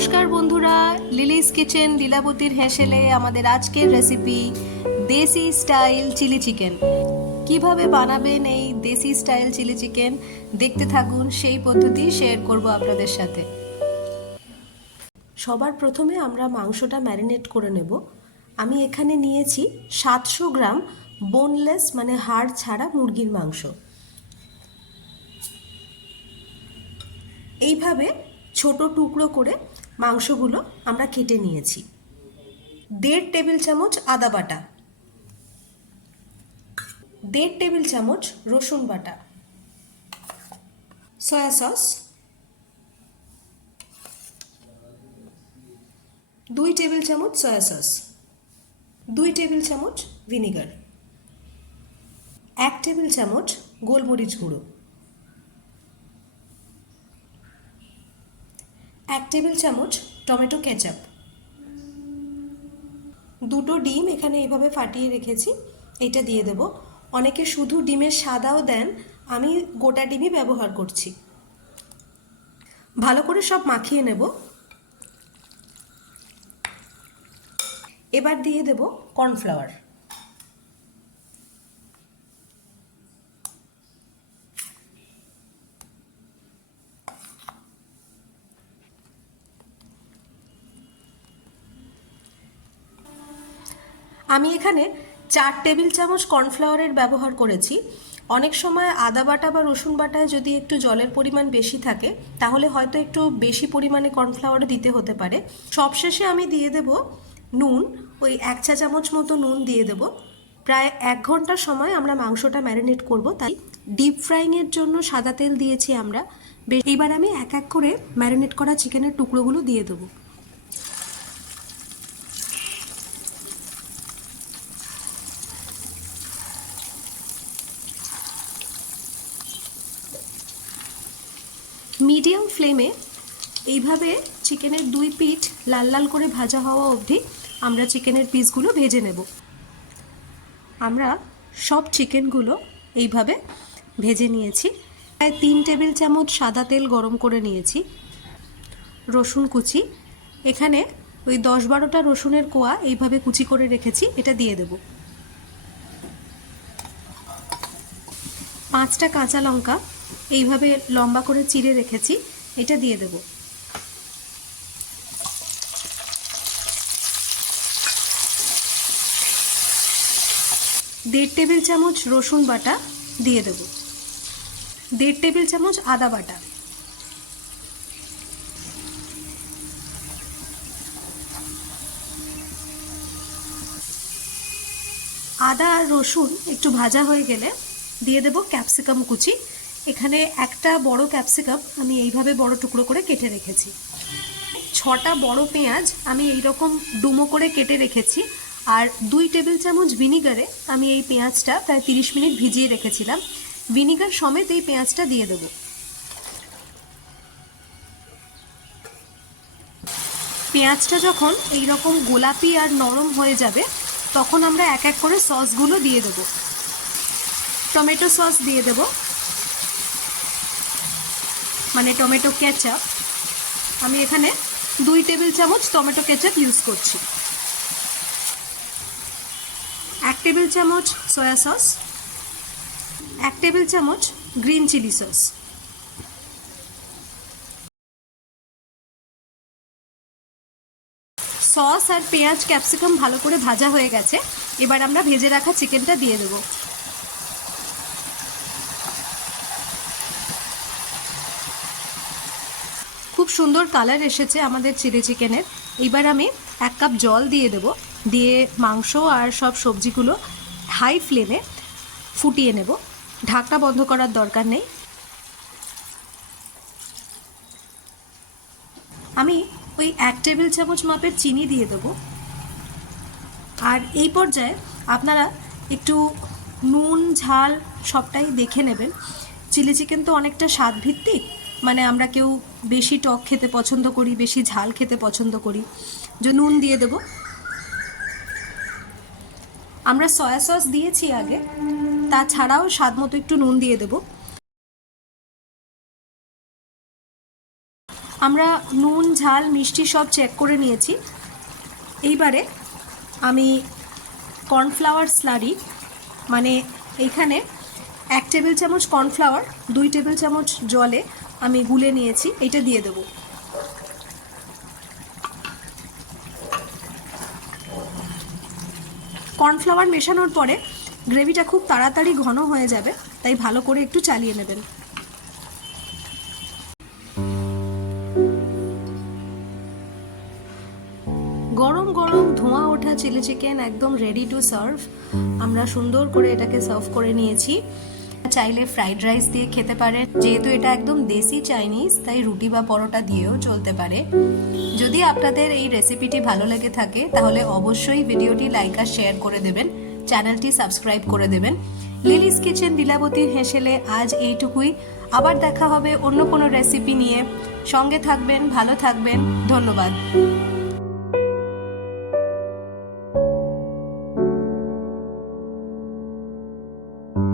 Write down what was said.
নমস্কার বন্ধুরা, Lily's kitchen লীলাবতীর হেসেলে আমাদের আজকের রেসিপি দেশি স্টাইল চিলি চিকেন। কিভাবে বানাবেন এই দেশি স্টাইল চিলি চিকেন দেখতে থাকুন, সেই পদ্ধতি শেয়ার করব আপনাদের সাথে। সবার প্রথমে আমরা মাংসটা ম্যারিনেট করে নেব। আমি এখানে নিয়েছি 700 গ্রাম বোনলেস মানে হাড় ছাড়া মুরগির মাংস। এইভাবে ছোট টুকরো করে মাংসগুলো আমরা কেটে নিয়েছি। 1.5 টেবিল চামচ আদা বাটা, 1.5 টেবিল চামচ রসুন বাটা, সয়া সস, 2 টেবিল চামচ সয়া সস, 2 টেবিল চামচ ভিনিগার, 1 টেবিল চামচ গোলমরিচ গুঁড়ো, 1 টেবিল চামচ টমেটো কেচাপ, 2টো ডিম এখানে এইভাবে ফাটিয়ে রেখেছি, এটা দিয়ে দেব। অনেকে শুধু ডিমের সাদাও দেন, আমি গোটা ডিমই ব্যবহার করছি। ভালো করে সব মাখিয়ে নেব। এবার দিয়ে দেব কর্নফ্লাওয়ার। আমি এখানে 4 টেবিল চামচ কর্নফ্লাওয়ারের ব্যবহার করেছি। অনেক সময় আদা বাটা বা রসুন বাটায় যদি একটু জলের পরিমাণ বেশি থাকে তাহলে হয়তো একটু বেশি পরিমাণে কর্নফ্লাওয়ার দিতে হতে পারে। সবশেষে আমি দিয়ে দেব নুন, ওই 1 চা চামচ মতো নুন দিয়ে দেব। প্রায় 1 ঘন্টা সময় আমরা মাংসটা ম্যারিনেট করব, তাই ডিপ ফ্রাইংয়ের জন্য সাদা তেল দিয়েছি আমরা। এইবার আমি এক এক করে ম্যারিনেট করা চিকেনের টুকরোগুলো দিয়ে দেবো। মিডিয়াম ফ্লেমে এইভাবে চিকেনের 2 পিঠ লাল লাল করে ভাজা হওয়া অবধি আমরা চিকেনের পিসগুলো ভেজে নেব। আমরা সব চিকেনগুলো এইভাবে ভেজে নিয়েছি। প্রায় 3 টেবিল চামচ সাদা তেল গরম করে নিয়েছি। রসুন কুচি, এখানে ওই 10-12টা রসুনের কোয়া এইভাবে কুচি করে রেখেছি, এটা দিয়ে দেব। 5টা কাঁচা লঙ্কা এইভাবে লম্বা করে চিড়ে রেখেছি, এটা দিয়ে দেব। দেড় টেবিল চামচ রসুন বাটা দিয়ে দেব। 1.5 টেবিল চামচ আদা বাটা, আদা আর রসুন একটু ভাজা হয়ে গেলে দিয়ে দেব ক্যাপসিকাম কুচি। এখানে একটা বড় ক্যাপসিকাম আমি এইভাবে বড় টুকরো করে কেটে রেখেছি। 6টা বড় পেঁয়াজ আমি এইরকম ডুমো করে কেটে রেখেছি। আর 2 টেবিল চামচ ভিনিগারে আমি এই পেঁয়াজটা প্রায় 30 মিনিট ভিজিয়ে রেখেছিলাম। ভিনিগার সমেত এই পেঁয়াজটা দিয়ে দেব। পেঁয়াজটা যখন এইরকম গোলাপি আর নরম হয়ে যাবে তখন আমরা এক এক করে সসগুলো দিয়ে দেব। টমেটো সস দিয়ে দেব, মানে টমেটো কেচাপ। আমি এখানে 2 টেবিল চামচ টমেটো কেচাপ ইউজ করছি। 1 টেবিল চামচ সয়া সস, 1 টেবিল চামচ গ্রিন চিলি সস। সস আর পেঁয়াজ ক্যাপসিকাম ভালো করে ভাজা হয়ে গেছে, এবার আমরা ভেজে রাখা চিকেনটা দিয়ে দেব। খুব সুন্দর কালার এসেছে আমাদের চিলি চিকেনের। এবার আমি 1 কাপ জল দিয়ে দেব, দিয়ে মাংস আর সব সবজিগুলো হাই ফ্লেমে ফুটিয়ে নেব। ঢাকনা বন্ধ করার দরকার নেই। আমি ওই 1 টেবিল চামচ মাপের চিনি দিয়ে দেব। আর এই পর্যায়ে আপনারা একটু নুন ঝাল সবটাই দেখে নেবেন। চিলি চিকেন তো অনেকটা স্বাদভিত্তিক, মানে আমরা কেউ বেশি টক খেতে পছন্দ করি, বেশি ঝাল খেতে পছন্দ করি, যে নুন দিয়ে দেব। আমরা সয়া সস দিয়েছি আগে, তাছাড়াও স্বাদ মতো একটু নুন দিয়ে দেব। আমরা নুন ঝাল মিষ্টি সব চেক করে নিয়েছি। এইবারে আমি কর্নফ্লাওয়ার স্লারি, মানে এইখানে 1 টেবিল চামচ কর্নফ্লাওয়ার 2 টেবিল চামচ জলে আমি গুলে নিয়েছি, এটা দিয়ে দেবো। কর্নফ্লাওয়ার মেশানোর পরে গ্রেভিটা খুব তাড়াতাড়ি ঘন হয়ে যাবে, তাই ভালো করে একটু চালিয়ে নেবেন। গরম গরম ধোঁয়া ওঠা চিলি চিকেন একদম রেডি টু সার্ভ। আমরা সুন্দর করে এটাকে সার্ভ করে নিয়েছি। চাইলে ফ্রাইড রাইস দিয়ে খেতে পারেন, যেহেতু এটা একদম দেশি চাইনিজ তাই রুটি বা পরোটা দিয়েও চলতে পারে। যদি আপনাদের এই রেসিপিটি ভালো লেগে থাকে তাহলে অবশ্যই ভিডিওটি লাইক আর শেয়ার করে দেবেন, চ্যানেলটি সাবস্ক্রাইব করে দেবেন। লিলিস কিচেন লীলাবতীর হেসেলে আজ এইটুকুই। আবার দেখা হবে অন্য কোনো রেসিপি নিয়ে। সঙ্গে থাকবেন, ভালো থাকবেন, ধন্যবাদ।